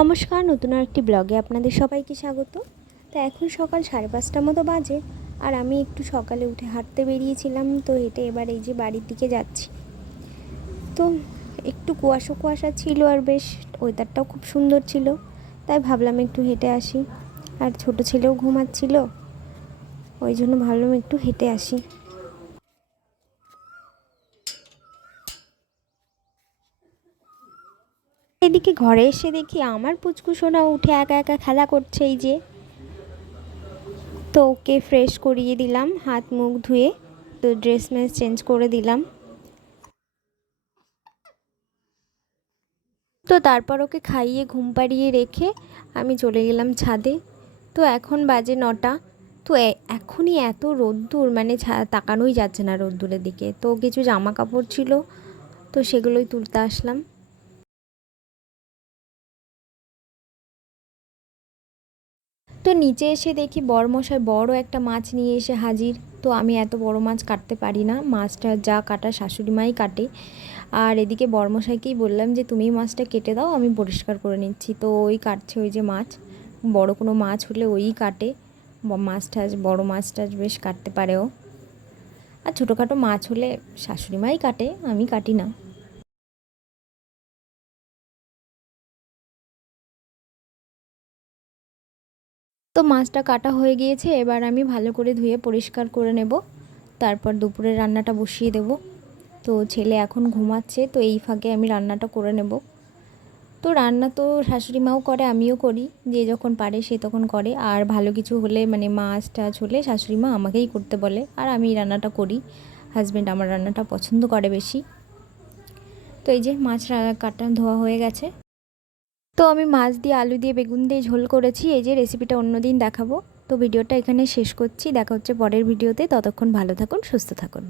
নমস্কার, নতুন একটি ব্লগে আপনাদের সবাইকে স্বাগত। তো এখন সকাল সাড়ে পাঁচটার মতো বাজে আর আমি একটু সকালে উঠে হাঁটতে বেরিয়েছিলাম, তো হেঁটে এবার এই যে বাড়ির দিকে যাচ্ছি। তো একটু কুয়াশা কুয়াশা ছিল আর বেশ ওয়েদারটাও খুব সুন্দর ছিল, তাই ভাবলাম একটু হেঁটে আসি। আর ছোট ছেলেও ঘুমাচ্ছিল, ওই জন্য ভাবলাম একটু হেঁটে আসি। এদিকে ঘরে এসে দেখি আমার পুচকু সোনা উঠে একা একা খেলা করছে এই যে। তো ওকে ফ্রেশ করিয়ে দিলাম, হাত মুখ ধুয়ে তো ড্রেস ম্যাস চেঞ্জ করে দিলাম। তো তারপর ওকে খাইয়ে, ঘুম পাড়িয়ে রেখে আমি চলে গেলাম ছাদে। তো এখন বাজে নটা। তো এখনই এত রোদ্দুর মানে তাকানোই যাচ্ছে না রোদ্দুরের দিকে। তো কিছু জামা কাপড় ছিল, তো সেগুলোই তুলতে আসলাম। তো নিচে এসে দেখি বড়মশাই বড় একটা মাছ নিয়ে এসে হাজির। তো আমি এত বড় মাছ কাটতে পারি না, মাছটা যা কাটা শাশুড়ি মাই কাটে। আর এদিকে বড়মশাইকেই বললাম যে, তুমি মাছটা কেটে দাও, আমি পরিষ্কার করে নিচ্ছি। তো ওই কাটছে ওই যে মাছ। বড় কোনো মাছ হলে ওই কাটে। মাছ টাছ, বড়ো মাছ টাছ বেশ কাটতে পারেও। আর ছোটোখাটো মাছ হলে শাশুড়ি মাই কাটে, আমি কাটি না। তো মাছটা কাটা হয়ে গিয়েছে, এবার আমি ভালো করে ধুয়ে পরিষ্কার করে নেব। তারপর দুপুরে রান্নাটা বসিয়ে দেব। তো ছেলে এখন ঘুমাচ্ছে, তো এই ফাঁকে আমি রান্নাটা করে নেব। তো রান্না তো শাশুড়ি মাও করে, আমিও করি। যে যখন পারে সে তখন করে। আর ভালো কিছু হলে মানে মাছ টাছ হলে শাশুড়ি মা আমাকেই করতে বলে। আর আমি রান্নাটা করি। হাজব্যান্ড আমার রান্নাটা পছন্দ করে বেশি। তো এই যে মাছ কাটা ধোয়া হয়ে গেছে। তো আমি মাছ দিয়ে, আলু দিয়ে, বেগুন দিয়ে ঝোল করেছি। এই যে রেসিপিটা অন্য দিন দেখাবো। তো ভিডিওটা এখানে শেষ করছি। দেখা হচ্ছে পরের ভিডিওতে। ততক্ষণ ভালো থাকুন, সুস্থ থাকুন।